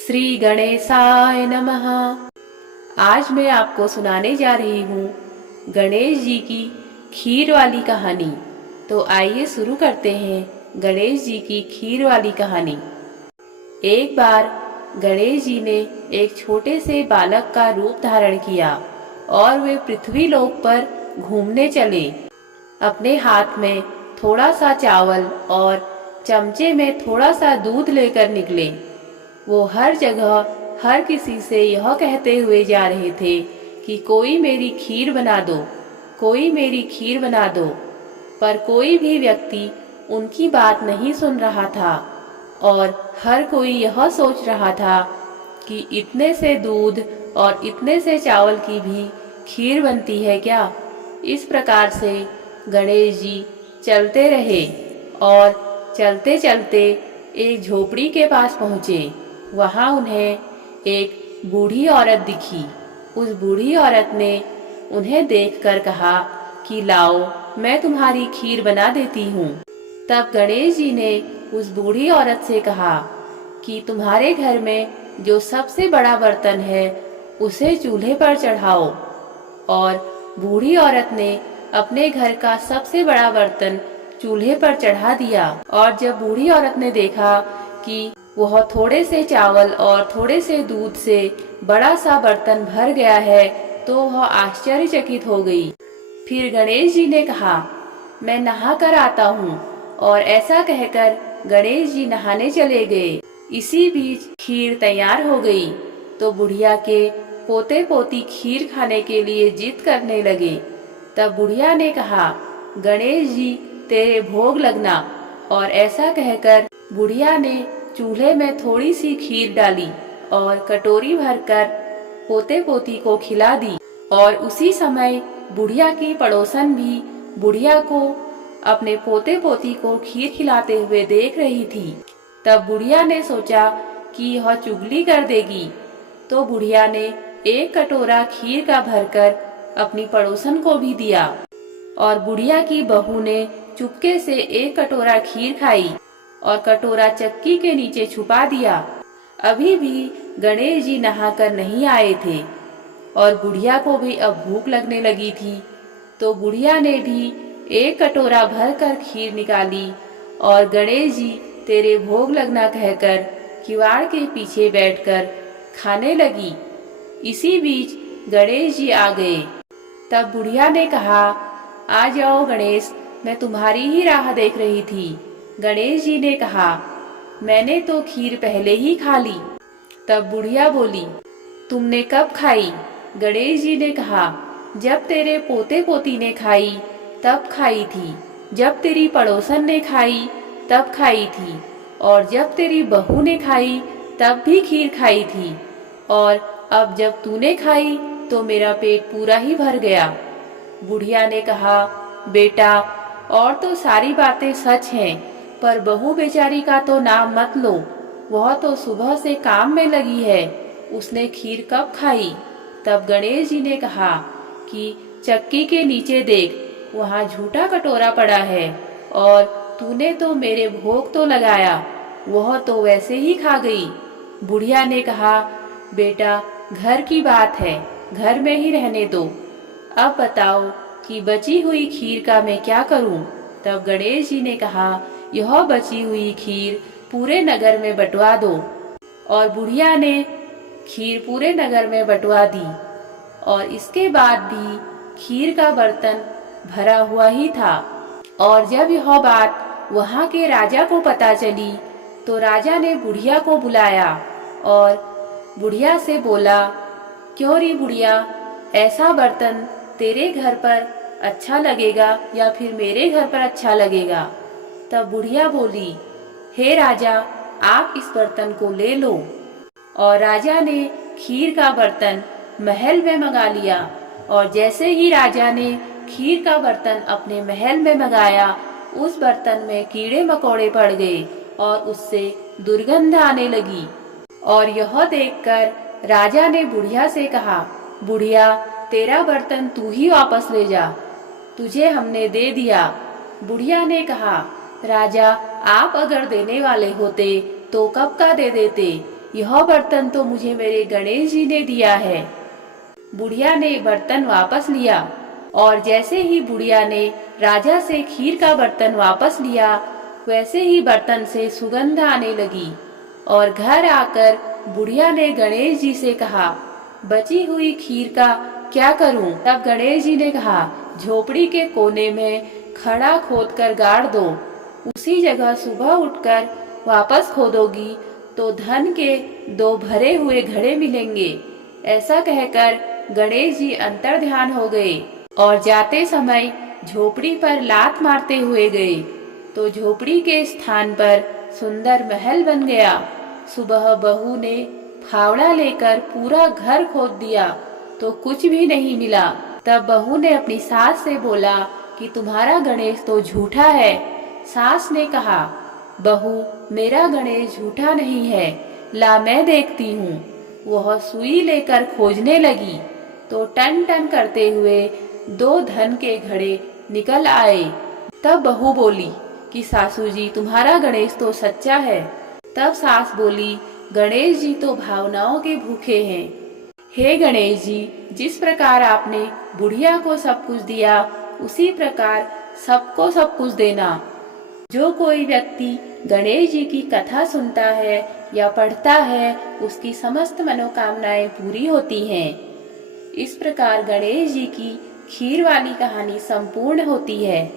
श्री गणेशाय नमः। आज मैं आपको सुनाने जा रही हूँ गणेश जी की खीर वाली कहानी। तो आइए शुरू करते हैं गणेश जी की खीर वाली कहानी। एक बार गणेश जी ने एक छोटे से बालक का रूप धारण किया और वे पृथ्वी लोक पर घूमने चले। अपने हाथ में थोड़ा सा चावल और चमचे में थोड़ा सा दूध लेकर निकले। वो हर जगह हर किसी से यह कहते हुए जा रहे थे कि कोई मेरी खीर बना दो, कोई मेरी खीर बना दो। पर कोई भी व्यक्ति उनकी बात नहीं सुन रहा था और हर कोई यह सोच रहा था कि इतने से दूध और इतने से चावल की भी खीर बनती है क्या। इस प्रकार से गणेश जी चलते रहे और चलते चलते एक झोपड़ी के पास पहुँचे। वहाँ उन्हें एक बूढ़ी औरत दिखी। उस बूढ़ी औरत ने उन्हें देखकर कहा कि लाओ, मैं तुम्हारी खीर बना देती हूँ। तब गणेश जी ने उस बूढ़ी औरत से कहा कि तुम्हारे घर में जो सबसे बड़ा बर्तन है उसे चूल्हे पर चढ़ाओ। और बूढ़ी औरत ने अपने घर का सबसे बड़ा बर्तन चूल्हे पर चढ़ा दिया। और जब बूढ़ी औरत ने देखा कि वह थोड़े से चावल और थोड़े से दूध से बड़ा सा बर्तन भर गया है तो वह आश्चर्यचकित हो गई। फिर गणेश जी ने कहा, मैं नहा कर आता हूँ। और ऐसा कहकर गणेश जी नहाने चले गए। इसी बीच खीर तैयार हो गई तो बुढ़िया के पोते पोती खीर खाने के लिए जिद करने लगे। तब बुढ़िया ने कहा, गणेश जी तेरे भोग लगना। और ऐसा कहकर बुढ़िया ने चूल्हे में थोड़ी सी खीर डाली और कटोरी भरकर पोते पोती को खिला दी। और उसी समय बुढ़िया की पड़ोसन भी बुढ़िया को अपने पोते पोती को खीर खिलाते हुए देख रही थी। तब बुढ़िया ने सोचा कि यह चुगली कर देगी, तो बुढ़िया ने एक कटोरा खीर का भरकर अपनी पड़ोसन को भी दिया। और बुढ़िया की बहू ने चुपके से एक कटोरा खीर खाई और कटोरा चक्की के नीचे छुपा दिया। अभी भी गणेश जी नहाकर नहीं आए थे और बुढ़िया को भी अब भूख लगने लगी थी। तो बुढ़िया ने भी एक कटोरा भरकर खीर निकाली और गणेश जी तेरे भोग लगना कहकर किवाड़ के पीछे बैठकर खाने लगी। इसी बीच गणेश जी आ गए। तब बुढ़िया ने कहा, आ जाओ गणेश, मैं तुम्हारी ही राह देख रही थी। गणेश जी ने कहा, मैंने तो खीर पहले ही खा ली। तब बुढ़िया बोली, तुमने कब खाई? गणेश जी ने कहा, जब तेरे पोते पोती ने खाई तब खाई थी, जब तेरी पड़ोसन ने खाई तब खाई थी, और जब तेरी बहू ने खाई तब भी खीर खाई थी, और अब जब तूने खाई तो मेरा पेट पूरा ही भर गया। बुढ़िया ने कहा, बेटा, और तो सारी बातें सच हैं, पर बहू बेचारी का तो नाम मत लो। वह तो सुबह से काम में लगी है, उसने खीर कब खाई? तब गणेश जी ने कहा कि चक्की के नीचे देख, वहाँ झूठा कटोरा पड़ा है, और तूने तो मेरे भोग तो लगाया, वह तो वैसे ही खा गई। बुढ़िया ने कहा, बेटा, घर की बात है, घर में ही रहने दो। अब बताओ कि बची हुई खीर का मैं क्या करूं? तब गणेश जी ने कहा, यह बची हुई खीर पूरे नगर में बंटवा दो। और बुढ़िया ने खीर पूरे नगर में बंटवा दी। और इसके बाद भी खीर का बर्तन भरा हुआ ही था। और जब यह बात वहाँ के राजा को पता चली तो राजा ने बुढ़िया को बुलाया और बुढ़िया से बोला, क्यों री बुढ़िया, ऐसा बर्तन तेरे घर पर अच्छा लगेगा या फिर मेरे घर पर अच्छा लगेगा? तब बुढ़िया बोली, हे राजा, आप इस बर्तन को ले लो। और राजा ने खीर का बर्तन महल में मंगा लिया। और जैसे ही राजा ने खीर का बर्तन अपने महल में मंगाया, उस बर्तन में कीड़े मकोड़े पड़ गए और उससे दुर्गंध आने लगी। और यह देखकर राजा ने बुढ़िया से कहा, बुढ़िया, तेरा बर्तन तू ही वापस ले जा, तुझे हमने दे दिया। बुढ़िया ने कहा, राजा, आप अगर देने वाले होते तो कब का दे देते, यह बर्तन तो मुझे मेरे गणेश जी ने दिया है। बुढ़िया ने बर्तन वापस लिया और जैसे ही बुढ़िया ने राजा से खीर का बर्तन वापस लिया, वैसे ही बर्तन से सुगंध आने लगी। और घर आकर बुढ़िया ने गणेश जी से कहा, बची हुई खीर का क्या करूं? तब गणेश जी ने कहा, झोपड़ी के कोने में खड़ा खोदकर गाड़ दो। उसी जगह सुबह उठकर वापस खोदोगी तो धन के 2 भरे हुए घड़े मिलेंगे। ऐसा कहकर गणेश जी अंतर्ध्यान हो गए और जाते समय झोपड़ी पर लात मारते हुए गए तो झोपड़ी के स्थान पर सुंदर महल बन गया। सुबह बहू ने फावड़ा लेकर पूरा घर खोद दिया तो कुछ भी नहीं मिला। तब बहू ने अपनी सास से बोला कि तुम्हारा गणेश तो झूठा है। सास ने कहा, बहू मेरा गणेश झूठा नहीं है, ला मैं देखती हूँ। वह सुई लेकर खोजने लगी तो टन टन करते हुए 2 धन के घड़े निकल आए। तब बहू बोली कि सासू जी तुम्हारा गणेश तो सच्चा है। तब सास बोली, गणेश जी तो भावनाओं के भूखे हैं। हे गणेश जी, जिस प्रकार आपने बुढ़िया को सब कुछ दिया उसी प्रकार सबको सब कुछ देना। जो कोई व्यक्ति गणेश जी की कथा सुनता है या पढ़ता है उसकी समस्त मनोकामनाएं पूरी होती हैं। इस प्रकार गणेश जी की खीर वाली कहानी संपूर्ण होती है।